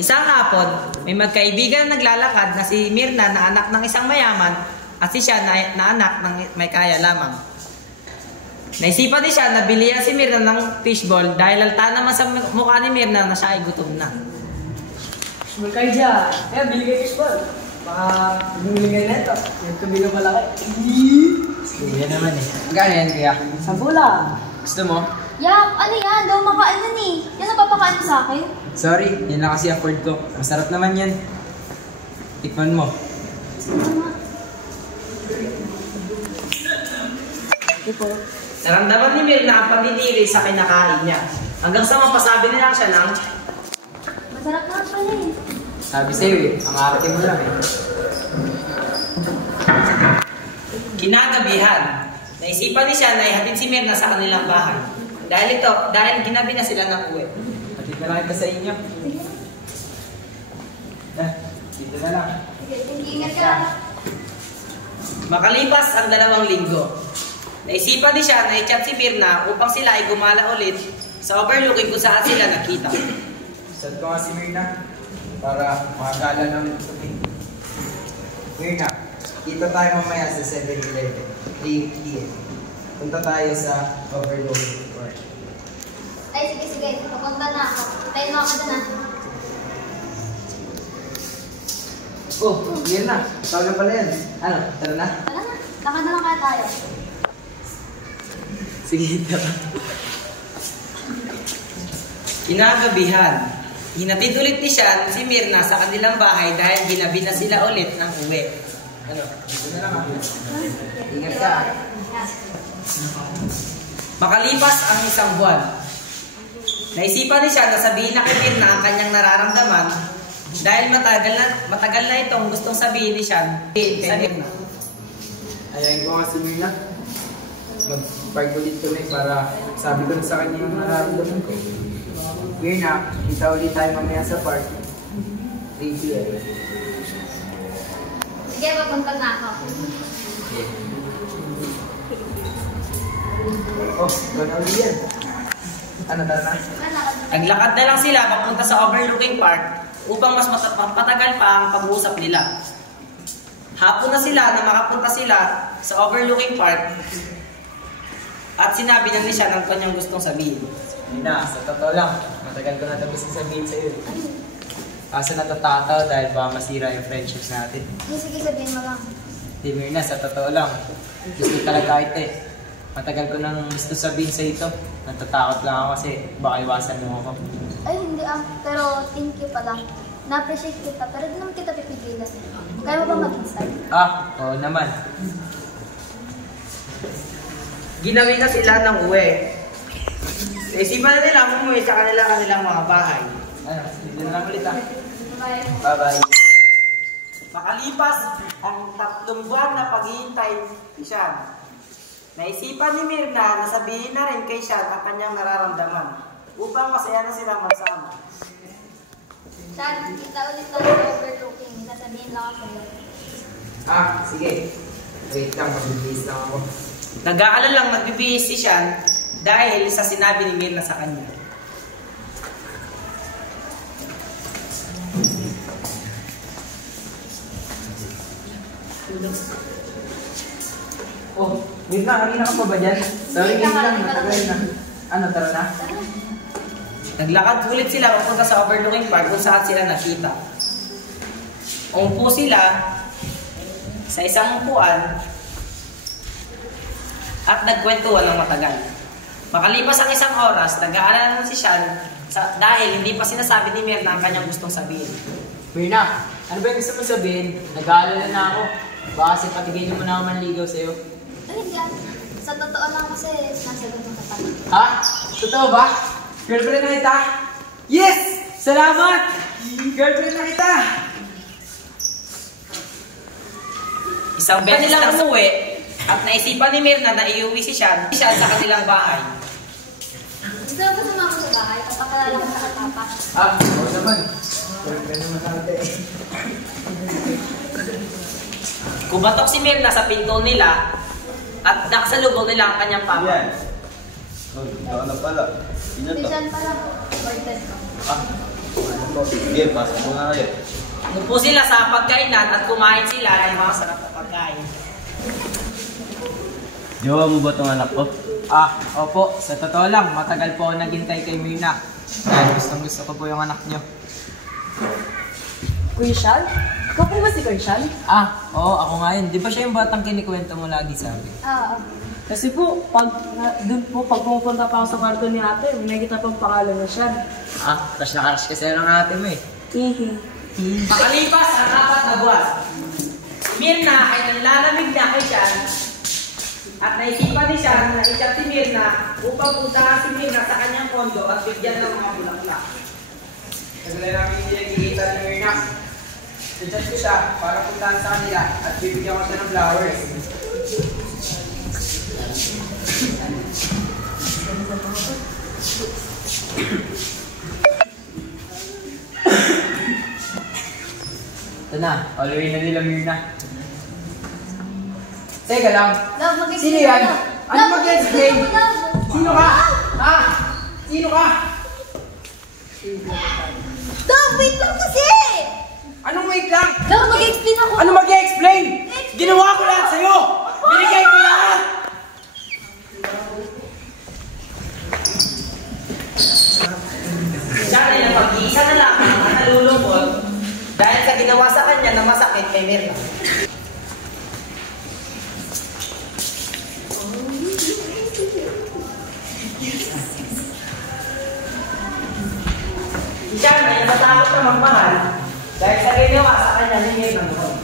Isang hapon, may magkaibigan na naglalakad na si Mirna na anak ng isang mayaman at si siya na anak ng may kaya lamang. Naisipan ni siya na bilihan si Mirna ng fishball dahil alta naman sa mukha ni Mirna na siya ay gutom na. Fishball kayo dyan. Kaya bili kayo fishball. Baka bumili kayo na ito. Ito bilang malaki. Yan naman eh. Magkano yan kuya? 10 lang. Gusto mo? Yak, ano yan? Daw makain na ni. Yan ang papakain mo sa akin? Sorry, yan lang kasi afford ko. Masarap naman yan. Tikman mo. Naramdaman ni Mirna ang pagdidiri sa kinakain niya. Hanggang sa mapasabi na lang siya ng Masarap na pala eh. Sabi sa'yo eh, ang arte mo lang eh. kinagabihan. Naisipan ni siya na ihatid si Mirna sa kanilang bahay. Dahil ginabi na sila ng uwi. Hatid na lang ito sa inyo. Dito na lang. Ingat ka. Makalipas ang 2 linggo. Naisipan ni siya na i-chat si Mirna upang sila ay gumala ulit sa overlooking kung saan sila nakita. Sad ko nga si Mirna para makagala namin ito. Mirna, kita tayo mamaya sa 7-Eleven. 3 p.m. Punta tayo sa overlooking court. Ay, sige. Papunta na ako. Tayo na ako na. Oh, Mirna. Tawag na pala yan. Ano, tara na? Tara na. Lakad na lang kaya tayo. Sige, tara. Kinagabihan. Hinatid ulit ni siya si Mirna sa kanilang bahay dahil ginabi na sila ulit ng uwi. Ano, dito na lang ako. Ingat ka. Makalipas ang 1 buwan. Naisipan ni siya na sabihin na kay Mirna ang kanyang nararamdaman dahil matagal na itong gustong sabihin ni siya kay Mirna. Ayayin ko nga si Mirna. Mag-park ulit kami para sabi ko na sa kanya yung nararamdaman ko. Mirna, kita ulit tayo mamaya sa park. 3 p.m. Sige, papunta na ako. Oh, ikaw na ulit yan. Ano, tara na? Naglakad na lang sila papunta sa overlooking park upang mas matagal pa ang pag-uusap nila. Hapon na sila na makapunta sila sa overlooking park at sinabi na ni siya ng kanyang gustong sabihin. Mirna, sa totoo lang, matagal ko na ito gusto sabihin sa'yo. Kaso natatataw dahil baka masira yung friendships natin. Sige, sabihin mo lang. Di Mirna, sa totoo lang, gusto talaga ito eh. Matagal ko nang gusto sabihin sa ito. Natatakot lang ako kasi baka iwasan mo ako. Ay, hindi ah. Pero thank you pala. Na-appreciate kita, pero di naman kita pipigilan. Kaya mo ba mag-install? Oo naman. Ginawi na sila ng uwi. Naisipan na nila umuwi sa kanilang mga bahay. Ano, dito na lang ulit ah. Bye. Bye-bye. Makalipas ang 3 buwan na paghihintay ni Sean. Naisipan ni Mirna na sabihin na rin kay Sean ang kanyang nararamdaman upang masaya na sila magsama. Sean, kita ulit tayo sa overlooking. Sasabihin lang ako sa'yo. Sige. Wait lang, magbibihis lang ako. Nag-aalala lang nagbibihis si Sean dahil sa sinabi ni Mirna sa kanya. Oh, Mirna, kanina ka pa ba dyan? Sorry, Hindi, lang, hindi matagal na. Ano, tara na? Naglakad ulit sila papunta sa overlooking park kung saan sila nakita. Umupo sila sa isang upuan at nagkwentuhan ng matagal. Makalipas ang 1 oras, nag-aalala na si Sean dahil hindi pa sinasabi ni Mirna ang kanyang gustong sabihin. Mirna, ano ba yung gusto mo sabihin? Nag-aalala na ako. Baka kasi patigilin mo na ako manligaw sa'yo. Ay, hindi ah. Sa totoo lang kasi, nasagot mo ka Ha? Totoo ba? Girlfriend na kita? Yes! Salamat! Girlfriend na kita! Isang beses na umuwi at naisipan ni Mirna na iuwi si Sean sa kanilang bahay. Gusto mo ba sumama sa bahay? Papakalala ko sa katapa. Oo naman. Girlfriend naman natin. Kumatok si Mirna sa pinto nila at nakasalubong nila ang kanyang papa. Yan. Oh, ikaw na pala. Sino Si to? Sean pala. Boyfriend ko. Sige, pasok mo na kayo. Doon po sila sa pagkainan at kumain sila ng mga sarap na pagkain. Jowa mo ba itong anak ko? Opo, sa totoo lang, matagal po ako naghintay kay Mirna. Dahil gusto ko po yung anak niyo. Kuya Sean? Ikaw po ba si Kuya Sean? Oo, ako nga yun. Di ba siya yung batang kinikwento mo lagi sa akin? Kasi po, pag pumupunta pa ako sa kwarto ni ate, may nakita pang pangalan na Sean. Tapos nakarash kasi ng ate mo eh. Makalipas ang 4 na buwan, si Mirna ay nanlalamig na kay Sean at naisipan ni Sean na i-chat si Mirna upang punta si Mirna sa kanyang kondo at bigyan ng mga bulaklak. Tagal namin hindi nagkikita ni Mirna. Chat ko siya para puntahan sa kanila at bibigyan ko siya ng flowers. Ito na, all the way na nila Mirna. Teka lang. Love, mag-explain Sino yan? mo, love. Ano Love, mag-explain? mo, love. Sino ka? Sino ka? Love, wait lang kasi! Anong wait lang? Love, mag-explain ako. Ano mag-explain? Ginawa ko lahat sa'yo! Binigay ko lahat! Sean ay napag-iisa na lang ang nalulungkot dahil sa ginawa sa kanya na masakit kay Mirna. Si Sean ay natatakot na magmahal dahil sa ginawa sa kanya ni Mirna noon.